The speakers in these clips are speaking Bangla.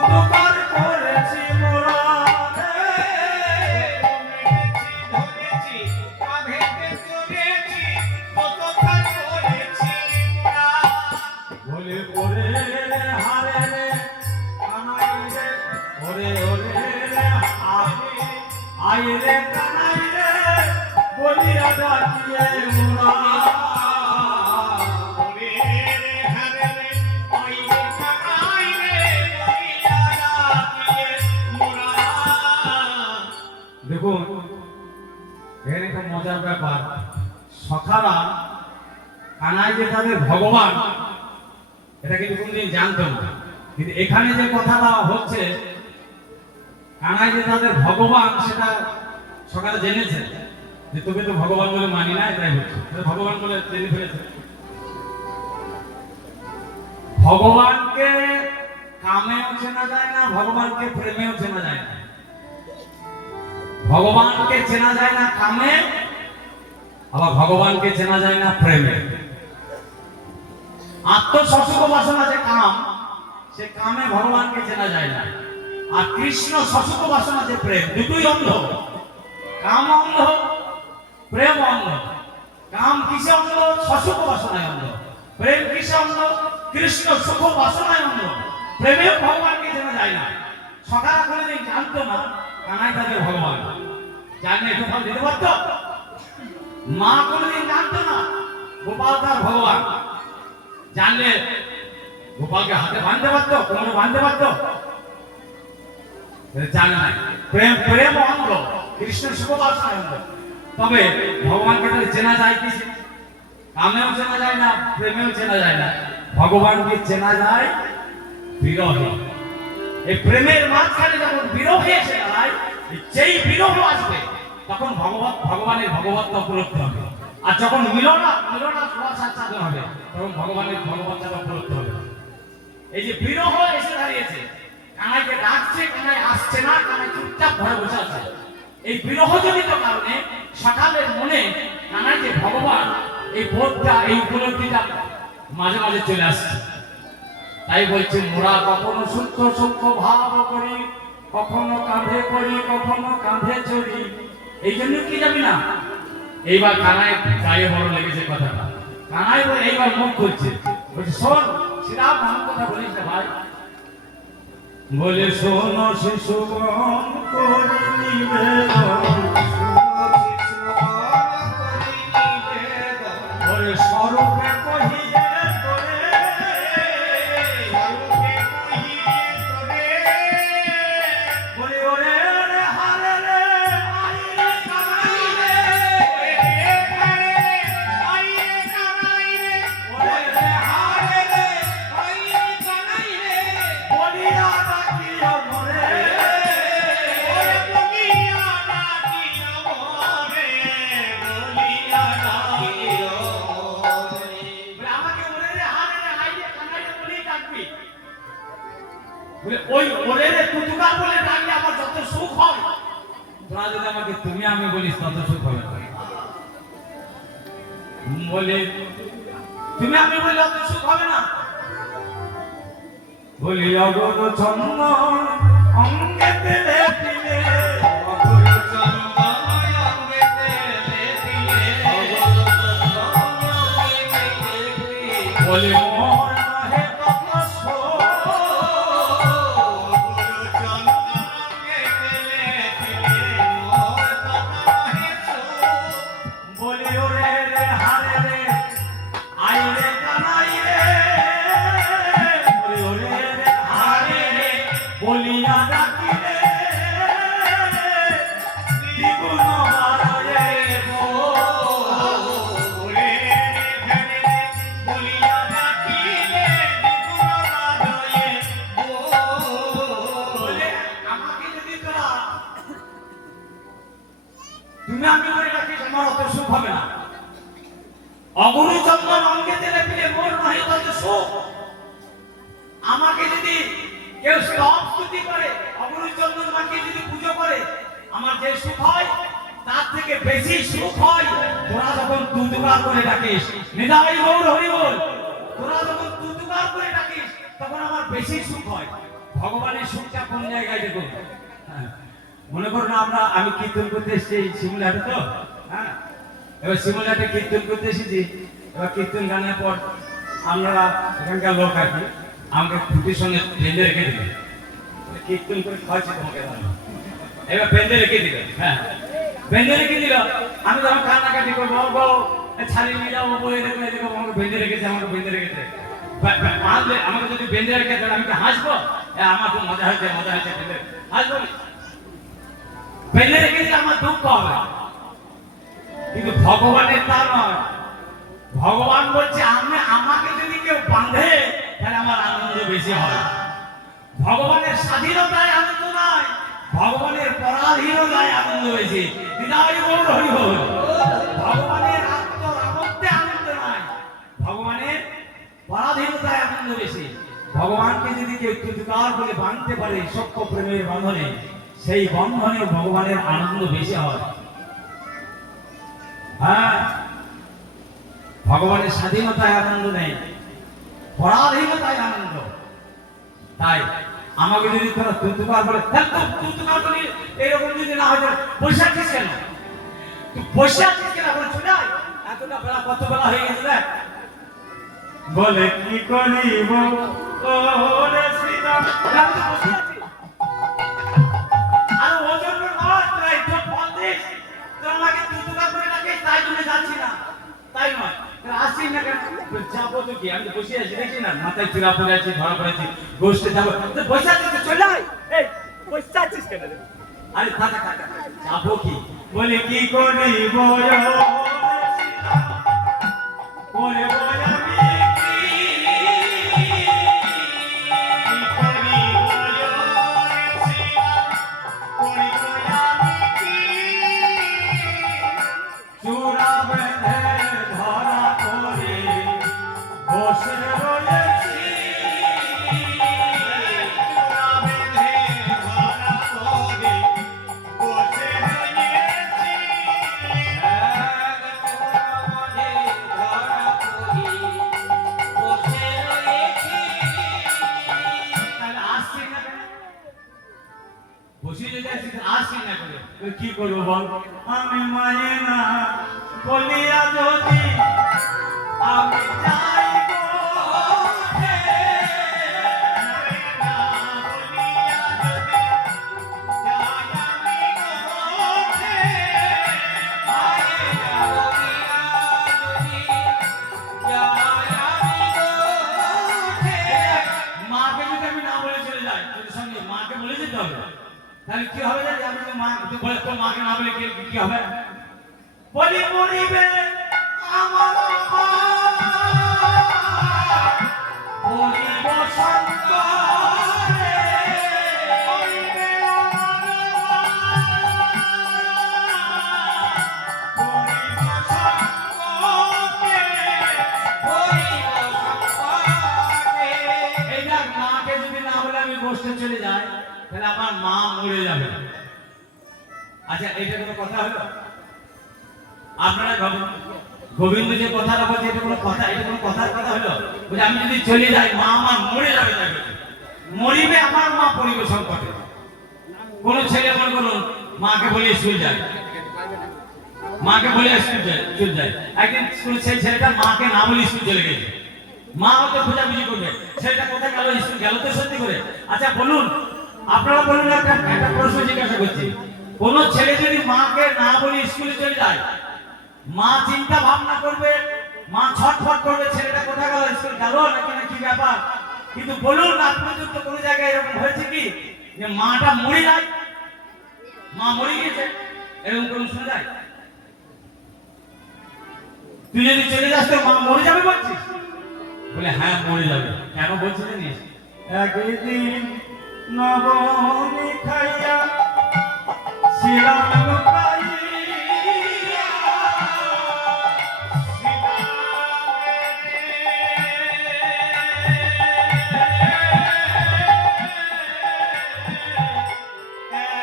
তুতকার করেছি মোরা বলে ওরে হারে রে কানাই রে ওরে ওরে রে আই রে কানাই রে বলিয়া ডাকিয়ে মোরা দেখুন এর একটা মজার ব্যাপার সখারা কানাই যে তাদের ভগবান এটা কিন্তু কোনদিন জানতো না, কিন্তু এখানে যে কথাটা হচ্ছে কানাই যে তাদের ভগবান সেটা সকালে জেনেছে যে তোকে তো ভগবান বলে মানি না, এটাই হচ্ছে ভগবান বলে জেনে ফেলেছে। ভগবানকে কামেও চেনা যায় না, ভগবানকে প্রেমেও চেনা যায় না। ভগবানকে চেনা যায় না কামে, আবার ভগবানকে চেনা যায় না প্রেমে। আত্মশশুক বাসনা যে কাম, সে কামে ভগবানকে চেনা যায় না। আর কৃষ্ণ শশুক বাসনা যে প্রেম, দুটোই অন্ধ। কাম অন্ধ, প্রেম অন্ধ। কাম কিসে অন্ধ? শশুক বাসনায় অন্ধ। প্রেম কিসে অন্ধ? কৃষ্ণ সুখ বাসনায় অন্ধ। প্রেমেও ভগবানকে চেনা যায় না। সকালে কোনোদিন জানতো না কানাই তাদের ভগবান, জানে একটু ফল দিতে পারত। মা কোনোদিন জানতো না গোপাল তার ভগবান, জানলে গোপালকে হাতে বাঁধতে পারতো, কোমরে বাঁধতে পারতো, জানে না। প্রেম প্রেম অন্ধ, কৃষ্ণের সুখবাসনায় অন্ধ। তবে ভগবানকে তাহলে চেনা যায় কি? কামেও চেনা যায় না, প্রেমেও চেনা যায় না। ভগবানকে চেনা যায় বিরহে। এই প্রেমের মাঝখানে যখন বিরহে এসে দাঁড়ায়, যেই বিরহ আসবে তখন ভগবানের ভগবত্ব উপলব্ধি হবে। আর যখন মিলনা সাচ্ছাদন হবে তখন ভগবানের ভগবত্তা উপলব্ধি হবে। এই যে বিরহ এসে দাঁড়িয়েছে, কানাইকে ডাকছে, কানাই আসছে না, কানাই চুপচাপ ঘরে বসে আছে। এই বিরহজনিত কারণে সকালের মনে কানাই যে ভগবান, এই বোধটা, এই উপলব্ধিটা মাঝে মাঝে চলে আসছে। তাই বলছে মোরা কখনো শুদ্ধ সূক্ষ্ম ভাব করি, কখনো কাঁধে করি, কখনো কাঁধে চড়ি। এই জন্য কি যাবি না? এইবার কানাই গায়ে বড় লেগেছে কথাটা। কানাই এইবার মুখ করছে, বলছে শোন শ্রীরাম নাম কথা বলিস না ভাই। বলে শোনো শিশুগণ করি নিবেদন, ওরে স্বরূপে কহিয়ে ওই ওরে তুতুকার বলে ডাকলে আমার যত সুখ হয়, তোরা যদি আমাকে তুমি আমি বলিস তত সুখ হবে। বলে তুমি আমি বললে অত সুখ হবে না। বলি অগর চন্দ্র অঙ্গেতে লেপিলে, বলে মোর নাহে তপস্য, বলি ওরে রে হারে রে আই রে কানাই রে, বলি ওরে রে হারে রে বলিয়া ডাকি রে দ্বিগুণ বাড়ে গো, ওরে রে হারে রে বলিয়া ডাকি রে দ্বিগুণ বাড়ে গো। বলে আমাকে যদি তোরা তুমি আমি বলে ডাকিস আমার অত সুখ হবে না। অগুরু চন্দন অঙ্গেতে লেপিলে মোর নহে তত সুখ। আমাকে যদি কেউ স্তব স্তুতি করে, অগুরু চন্দন মাকে যদি পুজো করে, আমার যে সুখ হয় তার থেকে বেশি সুখ হয় তোরা যখন তুতুকার করে ডাকিস। নিতাই গৌর হরি বল। তোরা যখন তুতুকার করে ডাকিস তখন আমার বেশি সুখ হয়। ভগবানের সুখটা কোন জায়গায় দেখুন। হ্যাঁ, মনে করুন আমি কীর্তন করতে এসেছি শিমুলহাটে, তো হ্যাঁ, এবার শিমুলহাটে কীর্তন করতে এসেছি। এবার কীর্তন গানের পর আমরা এখানকার লোক আর কি আমাকে খুঁটির সঙ্গে বেঁধে রেখে দিল, কীর্তন করে খাওয়াচ্ছি তোমাকে, এবার বেঁধে রেখে দিল। হ্যাঁ, বেঁধে রেখে দিল। আমি যখন কান্নাকাটি করবো, গো ছাড়িয়ে নিয়ে যাবো, বই রেখে দেখো আমাকে বেঁধে রেখেছে, আমাকে বেঁধে রেখেছে। আমাকে যদি বেঁধে রেখে দেয় আমি কি হাসবো? আমার খুব মজা হয়েছে, মজা হয়েছে, বেঁধে হাসবো। বেঁধে রেখে দিলে আমার দুঃখ হবে, কিন্তু ভগবানের তা নয়। ভগবান বলছে আমাকে যদি কেউ বাঁধে তাহলে আমার আনন্দ বেশি হয়। ভগবানের স্বাধীনতায় আনন্দ নয়, ভগবানের পরাধীনতায় আনন্দ বেশি। ভগবানের আত্মরামত্বে আনন্দ নয়, ভগবানের পরাধীনতায় আনন্দ বেশি। ভগবানকে যদি কেউ তুতকার বলে বাঁধতে পারে সত্য প্রেমের বন্ধনে, সেই বন্ধনে ভগবানের আনন্দ বেশি হয়। হ্যাঁ, ভগবানের স্বাধীনতায় আনন্দ নেই, পরাধীনতায় আনন্দ। তাই আমাকে যদি তোরা তুতুকার বলে, তুতুকার বলি এরকম যদি না হয়, বসে আছিস কেন? তুই বসে আছিস কেন? এখন চলে আয়, এতটা বেলা, কত বেলা হয়ে গেছে দেখ। বলে কি করিব ওরে শ্রীরাম, আমি তো বসে আছি। আর ও জন্য নয়, তুই একটু ফল দিস, তোর আমাকে তুতুকার করে ডাকিস, তাই জন্য যাচ্ছি না, তাই নয়। আসছি না কেন? যাবো তো কি, আমি তো বসে আছি, দেখছি না মাথায় চিরা পড়ে আছি, ধরা পড়েছি, গোষ্ঠে যাবো, বসে আছিস তো চলে আয়। এই বসে আছিস কেন? আরে থাকা থাকা, যাবো কি? বলে কি করিব ওরে বয়ামি, চূড়া বেঁধে ধরা করে বসে রয়েছি, চূড়া বেঁধে ধরা করে বসে রয়েছি, বসে রয়েছি। তাহলে আসছি না কেন? বসে যদি আসছি না করে কি করবো বল? আমি মানে না বলিয়া যদি আমি যাইব হে, না বলিয়া যদি যাই আমি হে, আরে না বলিয়া যদি যাই আমি হে। মাকে যদি আমি না বলে চলে যাই, তোদের সঙ্গে মাকে বলে যেতে হবে, তাহলে কি হবে জানি? আমি তো মা বলে, তোর মাকে না বলে কি হবে? বলি মরিবে আমার মা, বলিব শঙ্করে, মরিবে আমার মা, বলিব শঙ্করে, বলিব শঙ্করে। এই দেখ, মাকে যদি না বলে আমি বসতে চলে যাই, তাহলে আমার মা মরে যাবে। আচ্ছা, এটা কোনো কথা হলো? আপনারা ভাবুন, গোবিন্দ যে কথাটা বলছে, এটা কোনো কথা? এটা কোনো কথার কথা হলো? বলে আমি যদি চলে যাই মা আমার মরে যাবে, মরিবে আমার মা, পরিবেশ সংকটে। কোন ছেলে মনে করুন মাকে বলে স্কুল যায়, মাকে বলে স্কুল যায়, একদিন স্কুল সেই ছেলেটা মাকে না বলে স্কুল চলে গেছে, মা হয়তো খোঁজাখুঁজি করবে ছেলেটা কোথায় গেল, স্কুল গেল তো সত্যি করে। আচ্ছা বলুন, আপনারা বলুন, একটা প্রশ্ন জিজ্ঞাসা করছি, কোন ছেলে যদি মাকে না বলে স্কুলে চলে যায়, মা চিন্তা ভাবনা করবে, মা ছটফট করবে, ছেলেটা কোথায় গেল, স্কুল গেল নাকি, না কি ব্যাপার? কিন্তু বলুন, আপনাদের তো কোনো জায়গায় এরকম হয়েছে কি যে মাটা মরে যায়, মা মরে গেছে, এরকম কোনো শোনা যায়? তুই যদি চলে যাস তো মা মরে যাবে বলছিস? বলে হ্যাঁ মরে যাবে। কেন বলছিস জানিস? একদিন নবমী খাইয়া ছিলাম লুকাইয়া,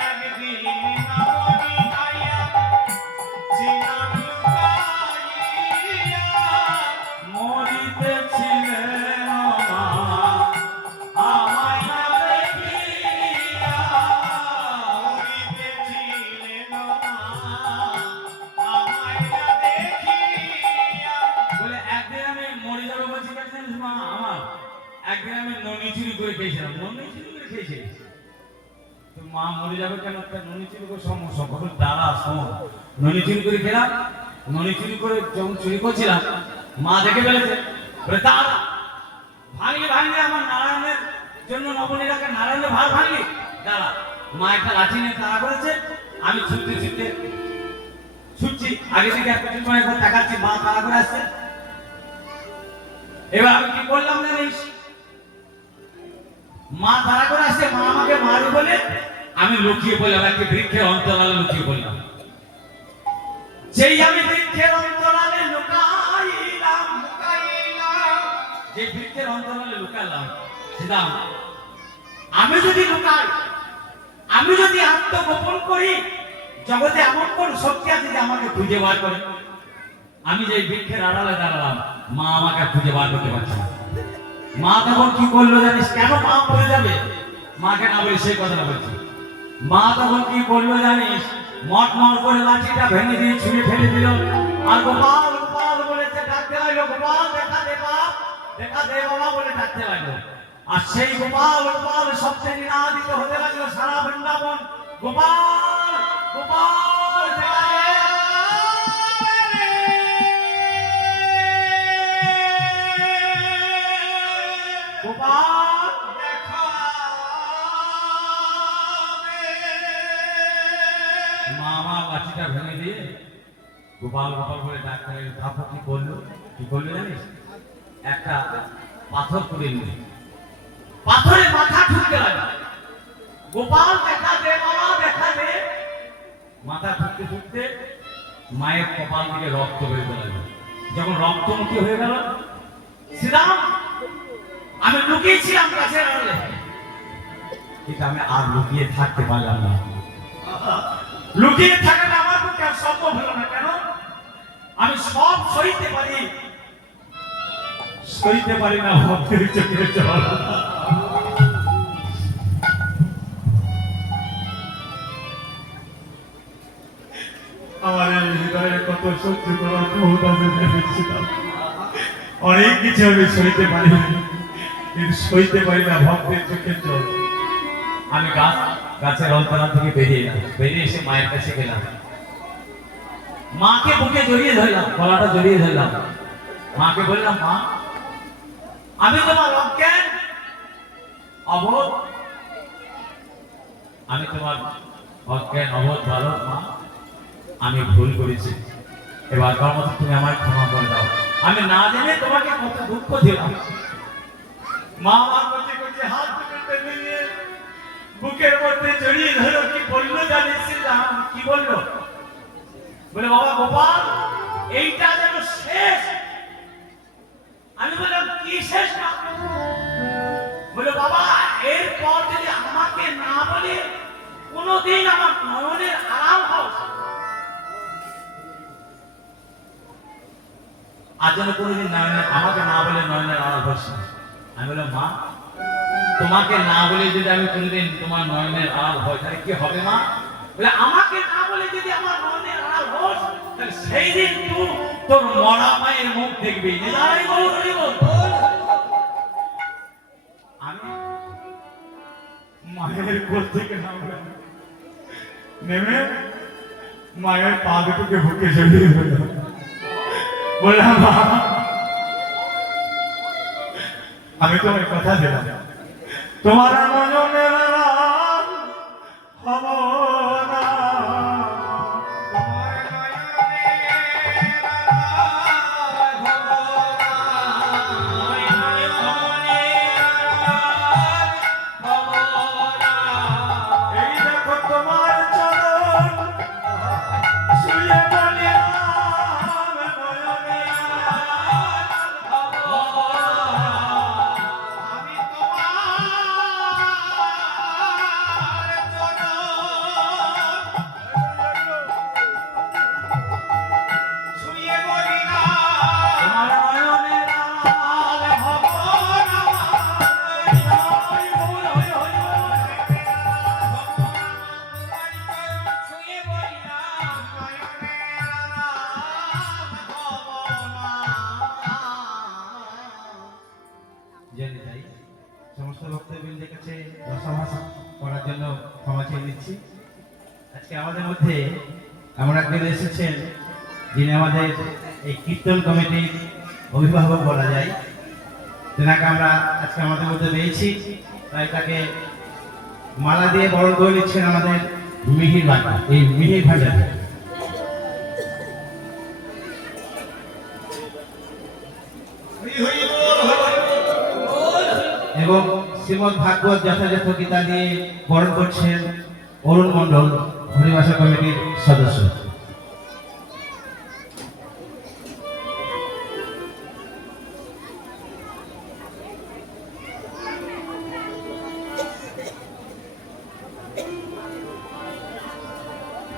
একদিন নবমী খাইয়া ছিলাম লুকাইয়া, মরিতেছিলেন মা আমায় না দেখি একদিন আমি ননি চুরি করে খেয়েছিলাম, ননি চুরি করে খেয়েছি। তো মা মরে যাবে কেন, ননি চুরি করে সমস্যা বলো, দাঁড়া শোন। ননি চুরি করে খেলাম, ননি চুরি করে যখন চুরি করছিলাম মা দেখে ফেলেছে, বলে দাঁড়া ভাঙলি ভাঙলি আমার নারায়ণের জন্য নবনীরাকে নারায়ণের ভার ভাঙলি, দাঁড়া। মা একটা লাঠি নিয়ে তাড়া করেছে, আমি ছুটতে ছুটতে ছুটছি, আগে থেকে একটা সময় একবার দেখাচ্ছি, মা তাড়া করে আসছে। এবার আমি কি করলাম জানিস, মা তাড়া করে আসছে, মা আমাকে মারবে বলে আমি লুকিয়ে পড়লাম, একটা বৃক্ষের অন্তরালে লুকিয়ে পড়লাম। যেই আমি বৃক্ষের অন্তরালে লুকাইলাম, যে বৃক্ষের অন্তরালে লুকালাম, সেটা আমি যদি লুকাই, আমি যদি আত্মগোপন করি, জগতে এমন কোন শক্তি আছে যে আমাকে খুঁজে বার করে? আমি যে বৃক্ষের আড়ালে দাঁড়ালাম, মা আমাকে খুঁজে বার করতে পারছে না। মা তখন কি করলো জানিস, কেন মা পড়ে যাবে, মাকে না বলে সেই কথাটা বলছি। মা তখন কি করলো জানিস, মট মট করে লাঠিটা ভেঙে দিয়ে ছুঁড়ে ফেলে দিল, আর গোপাল গোপাল বলেছে ডাকতে লাগলো, গোপাল দেখা দে বাপ, দেখা দে বাবা বলে ডাকতে লাগলো। আর সেই গোপাল গোপাল শব্দে নিনাদিত হতে লাগলো সারা বৃন্দাবন, গোপাল গোপাল দেখা দে। গোপাল দেখা দে। মা আমার লাঠিটা ভেঙে দিয়ে গোপাল গোপাল বলে ডাকতে লাগলো। তারপর কি করলো, কি করলো জানিস, একটা পাথর করে নিয়ে পাথরে মাথা ঠুকতে লাগলো, গোপাল দেখা দে বাবা দেখা দে। মাথা ঠুকতে ঠুকতে মায়ের কপাল থেকে রক্ত বেরোতে লাগলো। যখন রক্তমুখী হয়ে গেল, শ্রীরাম আমি লুকিয়েছিলাম গাছের আড়ালে, কিন্তু আমি আর লুকিয়ে থাকতে পারলাম না। লুকিয়ে থাকাটা আমার পক্ষে আর সম্ভব হলো না। কেন? আমি সব সইতে পারি, সইতে পারি না ভক্তের চোখের জল। আমার এই হৃদয়ে কত সহ্য করার ক্ষমতা ভেবেছিলাম, অনেক কিছু আমি সইতে পারি, কিন্তু সইতে পারি না ভক্তের চোখের জল। আমি গাছের অন্তরাল থেকে বেরিয়ে এসে মায়ের কাছে গেলাম, মাকে বুকে জড়িয়ে ধরলাম, গলাটা জড়িয়ে ধরলাম, মাকে বললাম মা আমি তোমার অজ্ঞান অবোধ, আমি তোমার অজ্ঞান অবোধ বালক, মা আমি ভুল করেছি, এবার তার মতো তুমি আমার ক্ষমা করে দাও, আমি না জেনে তোমাকে কত দুঃখ দিলাম। মা আমার কাছে কাছে হাত দুটো নিয়ে বুকের মধ্যে জড়িয়ে ধরো, কি বললো জানিস শ্রীরাম, কি বললো, বলে বাবা গোপাল এইটা যেন শেষ। আমি বললাম কি শেষ না, বলে বাবা এরপর যদি আমাকে না বলে কোনদিন আমার নয়নের আড়াল হও, আর যেন কোনদিন নয়নের আমাকে না বলে নয়নের আড়াল হস না। আমি বললাম মা তোমাকে না বলে যদি আমি কোনদিন তোমার নয়নের আড়াল হয় তাহলে কি হবে মা, বলে আমাকে না বলে যদি আমার নয়নের আড়াল হস তাহলে সেই দিন তুই তোর মরা মায়ের মুখ দেখবি। আমি মায়ের কোল থেকে নামলাম, নেমে মায়ের পা দুটোকে বুকে জড়িয়ে ধরলাম, বললাম মা আমি তোমার কথা দিলাম, তোমার নয়নের আড়াল হব না, তোমার নয়নের আড়াল হব না, নয়নের আড়াল হব না। এই দেখো তোমার চরণ ছুঁয়ে বলিলাম, নয়নের আড়াল হব না, আমি জেনে যাই সমস্ত ভক্তবৃন্দের কাছে রসভাস করার জন্য ক্ষমা চেয়ে নিচ্ছি। আজকে আমাদের মধ্যে এমন একজন এসেছেন যিনি আমাদের এই কীর্তন কমিটির অভিভাবক বলা যায়। তেনাকে আমরা আজকে আমাদের মধ্যে পেয়েছি, তাই তাকে মালা দিয়ে বরণ করে নিচ্ছেন আমাদের মিহির ভাটা, এই মিহির ভাটা এবং শ্রীমদ ভাগবত যথাযথ গীতা দিয়ে বরণ করছেন অরুণ মণ্ডল, হরিভাষা কমিটির সদস্য।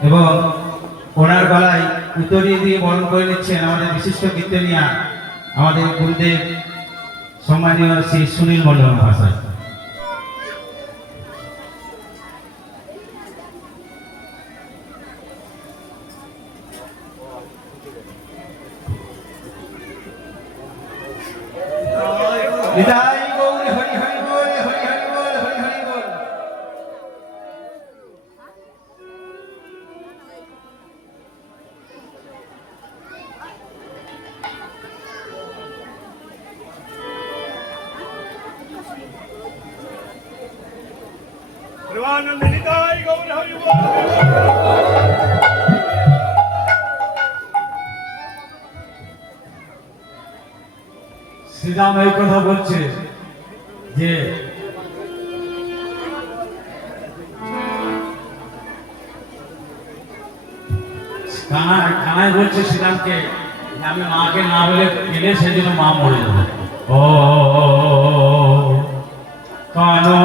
এবং ওনার গলায় উত্তরিয়ে দিয়ে বরণ করে নিচ্ছেন আমাদের বিশিষ্ট কীর্তনিয়া, আমাদের গুরুদেব সম্মানীয় শ্রী সুনীল মণ্ডল মহাশয়। বিদায় গৌর হরি হরি বল, হরি হরি বল, হরি হরি বল। প্রেমানন্দ নিতাই গৌর হরি বল। শ্রীরাম এই কথা বলছে যে কানাই বলছে শ্রীরামকে যে আমি মাকে না বলে গেলে সেজন্য মা মরে যাবে। ও কানো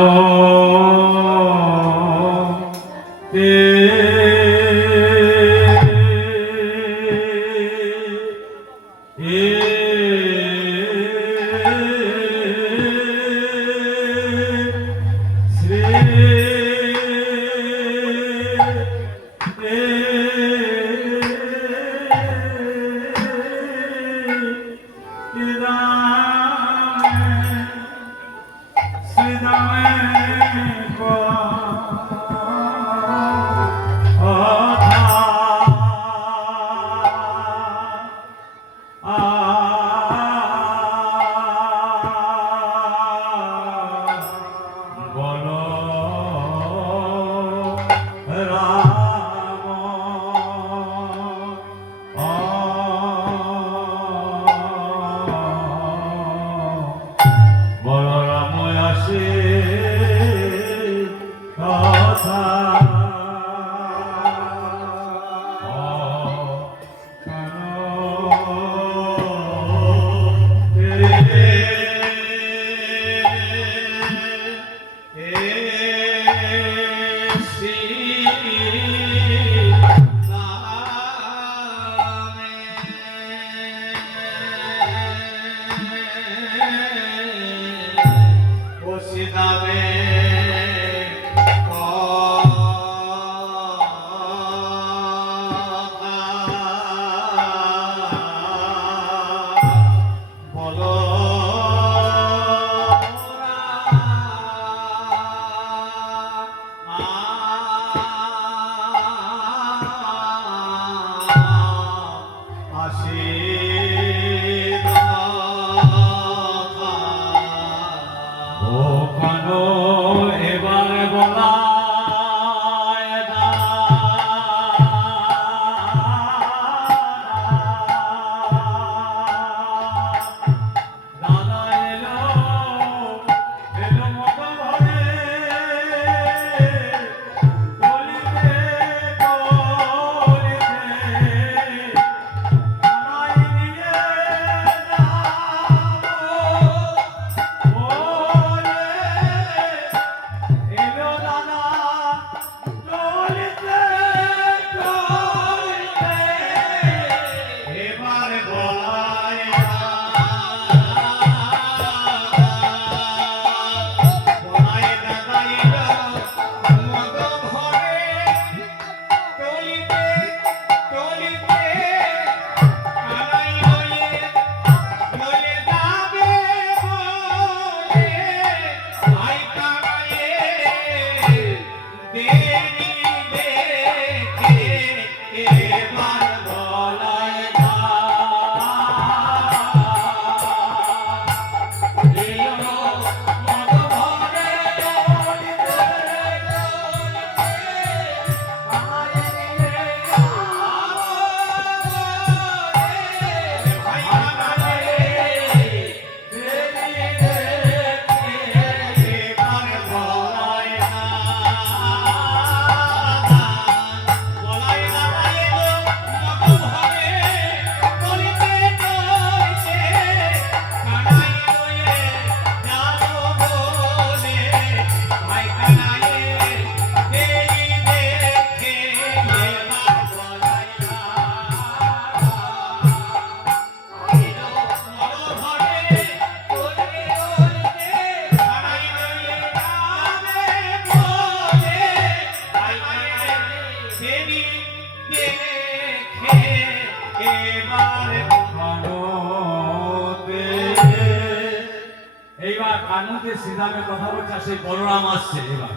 কানুতে শ্রীরামের কথা বলছে, সেই বলরাম আসছে এবার।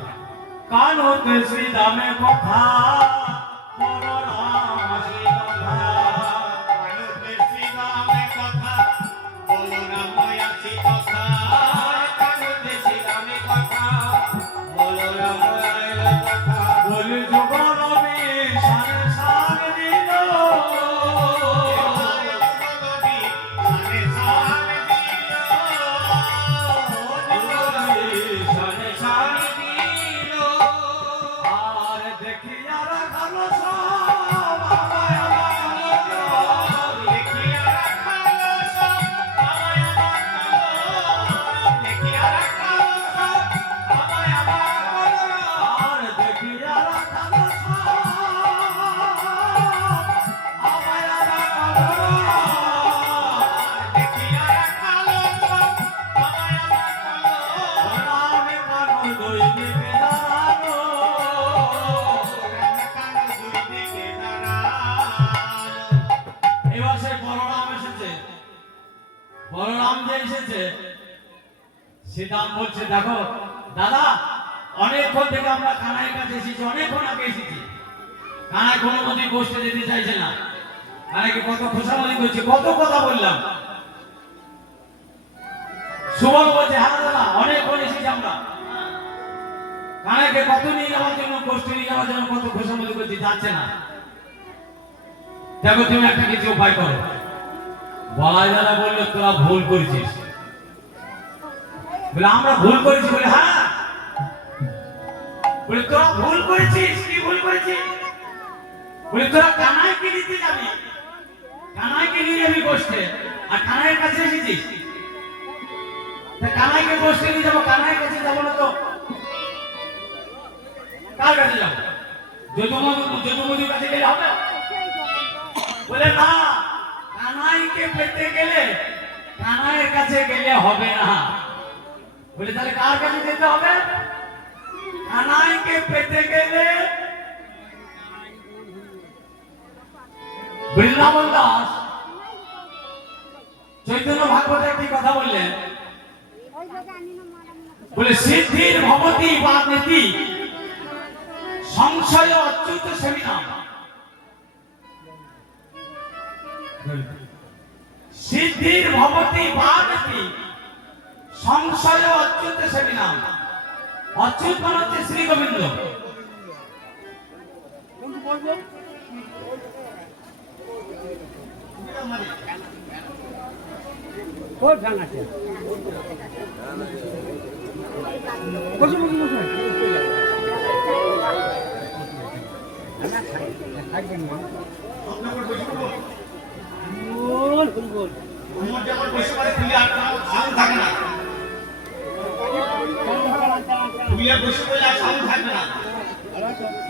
কানুতে শ্রীরামের কথা, বলরাম আসছে কথা। কানুতে শ্রীরামের কথা, বলরাম আসি কথা। কানুতে শ্রীরামের কথা, বলরাম আইলো কথা। বলি যুগলবি সারে সারে দিল, যুগলবি সারে সারে দিল। যুগলবি সারে সারে দিল। আর দেখিয়া রাখালো সব আমায় আমার কালো। দেখিয়া রাখালো সব আমায় আমার কালো। দেখিয়া রাখালো সব আমায় আমার কালো। আর দেখিয়া রাখালো সব আমায় আমার কালো। দেখিয়া রাখালো সব আমায় আমার কালো। রামে কানো দুই দিকে দাঁড়ানো। কানো দুই দিকে দাঁড়ানো। এবার সেই বলরাম এসেছে। বলরাম যে এসেছে, সীতাম বলছে, দেখো দাদা, অনেকক্ষণ থেকে আমরা কানাইয়ের কাছে এসেছি, অনেকক্ষণ আগে এসেছি। কানাই কোনো মতেই বসতে যেতে চাইছে না। কানাইকে কত খোসামতি করছে, কত কথা বললাম। সুবল বলছে, হ্যাঁ দাদা, অনেকক্ষণ এসেছি আমরা। কানাইকে কত নিয়ে যাওয়ার জন্য, গোষ্ঠী নিয়ে যাওয়ার জন্য কত খোসামতি করছি, যাচ্ছে না। দেখো তুমি একটা কিছু উপায় করো। বলাই দাদা বললো, তোরা ভুল করেছিস। বলে আমরা ভুল করেছি? বলে হ্যাঁ। বলে তোরা ভুল করেছিস? কি ভুল করেছিস? বলে তোরা কানাইকে নিতে যাবি, কানাইকে নিয়ে যাবি গোষ্ঠে, আর কানাইয়ের কাছে এসেছিস। তা কানাইকে গোষ্ঠে নিয়ে যাবো, কানাইয়ের কাছে যাবো না তো কার কাছে যাবো? যদুমধুর কাছে গেলে হবে? বলে না, কানাইকে পেতে গেলে কানাইয়ের কাছে গেলে হবে না। বলে তাহলে কার কাছে যেতে হবে? কানাইকে পেতে গেলে বৃন্দাবন দাস চৈতন্য ভাগবত একটি কথা বললেন, বলে সিদ্ধির ভবতি বা নীতি সংশয় অচ্যুত সেবিনাম। সিদ্ধির ভবতি বা নীতি সংশয় অচ্যুত সেবিনাম। অচ্যুত মানে হচ্ছে শ্রী গোবিন্দ।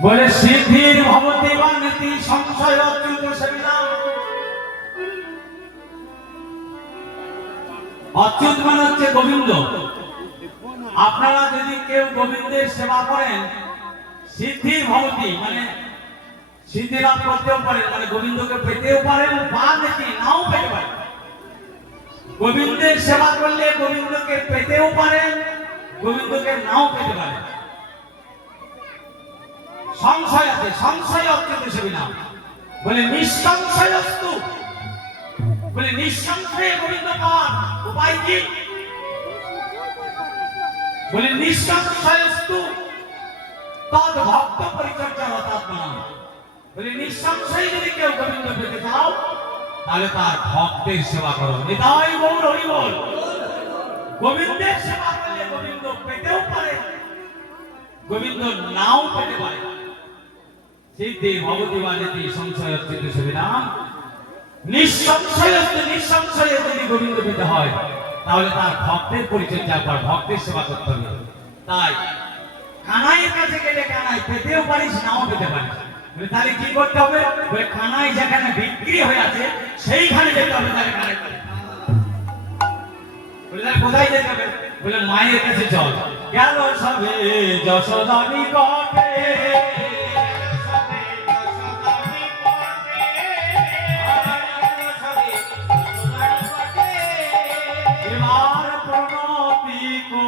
বলে সিদ্ধির ভবতি বা নীতি সংশয় অচ্যুত সেবিনাম। অচ্যুত মানে হচ্ছে গোবিন্দ। আপনারা যদি কেউ গোবিন্দের সেবা করেন, সিদ্ধির ভবতি মানে সিদ্ধি লাভ করতেও পারেন, মানে গোবিন্দকে পেতেও পারেন, বা নীতি নাও পেতে পারেন। গোবিন্দের সেবা করলে গোবিন্দকে পেতেও পারেন, গোবিন্দকে নাও পেতে পারেন। সংশয় আছে, সংশয় অচ্যুত সেবিনাম। বলে নিঃসংশয়স্তু, বলে নিঃসংশয়ে গোবিন্দ পাওয়ার উপায় কি? বলে নিঃসংশয়স্তু তদ ভক্ত পরিচর্যা রতাত্মনাম। বলে নিঃসংশয়ে যদি কেউ গোবিন্দ পেতে চাও, তাহলে তার ভক্তের সেবা করো। নিতাই গৌর হরি বল। গোবিন্দের সেবা করলে গোবিন্দ পেতেও পারে, গোবিন্দ নাও পেতে পারে। সিদ্ধি ভবতি বা নীতি সংশয় অচ্যুত সেবিনাম। নিঃসংশয়ে যদি গোবিন্দ পেতে হয়, তাহলে তার ভক্তের পরিচর্যা কর, ভক্তের সেবা করতে হবে। তাই কানাইয়ের কাছে গেলে কানাই পেতেও পারিস, নাও পেতে পারিস। তাহলে কি করতে হবে? বলে কানাই যেখানে বিক্রি হয়ে আছে সেইখানে যেতে হবে। তাহলে কানাই বলে তাহলে কোথায় যেতে হবে? বলে মায়ের কাছে চল। গেল সবে যশোদা নিকটে, এবার প্রণতি কো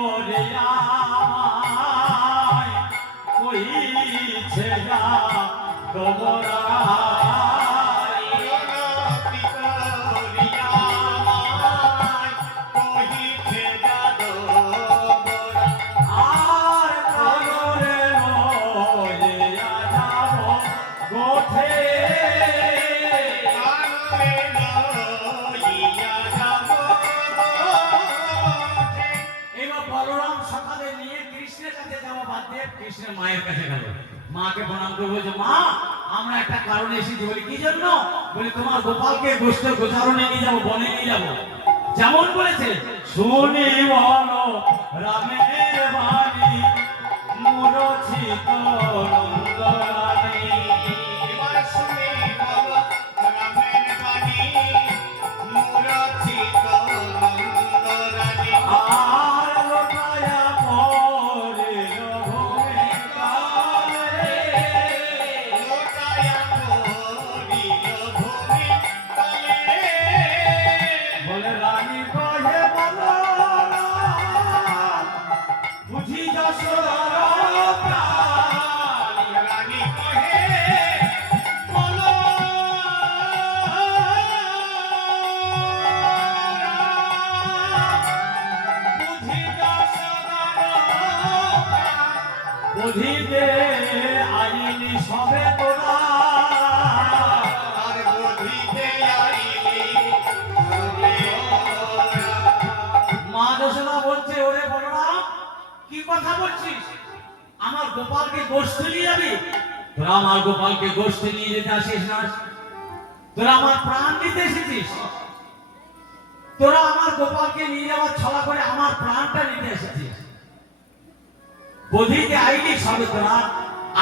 তোমরাই বিনতি করিয়া আমায় কহিতে যাদো গোরা। আর কানরে লইয়া যাব গোঠে কানরে লইয়া যাব গোঠে। এবার বলরাম সকালে নিয়ে কৃষ্ণের কাছে যাওয়া বাদ দিয়ে কৃষ্ণের মায়ের কাছে গেল। মাকে প্রণাম করে বলছে, মা আমরা একটা কারণে এসেছি। বলি কি জন্য? বলি তোমার গোপালকে গোষ্ঠের গোচারণে নিয়ে যাবো, বনে নিয়ে যাবো। যেমন বলেছে, শুনি বলো রামের বাণী মূরছিত নন্দরানী। এবার শুনে বলো রামের বাণী মূরছিত নন্দরানী। আর লোকায়া পড়িল ভূমিকালে। লোকায়া পড়িল ভূমিতলে। বলে রানী কহে বলো বুঝি যশোদার প্রাণ। রানী কহে বলো বুঝি যশোদার প্রাণ। বুঝিতে আইনি সবে তোরা। আর বুঝিতে আইলি সবে ওরা। মা যশোদা বলছে, ওরে বলরাম কি কথা বলছিস? আমার গোপালকে গোষ্ঠী নিয়ে যাবি? তোরা আমার গোপালকে গোষ্ঠী নিয়ে যেতে আসিস না। তোরা আমার প্রাণ নিতে এসেছিস। তোরা আমার গোপালকে নিয়ে যাওয়ার ছলা করে আমার প্রাণটা নিতে এসেছিস। বুঝিতে আইনি সবে তোরা।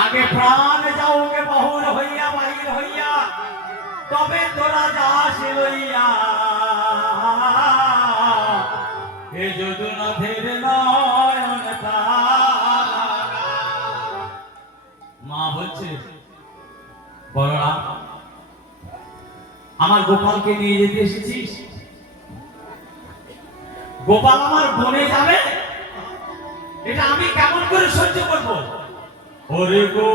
আগে প্রাণ যাওকে বহুল হইয়া বাহির হইয়া, তবে তোরা যাস লইয়া। এ যদুনাথের নয়ন তারা। মা বলছে, বলরাম আমার গোপালকে নিয়ে যেতে এসেছিস? গোপাল আমার বনে যাবে? এটা আমি কেমন করে সহ্য করব? ওরে গো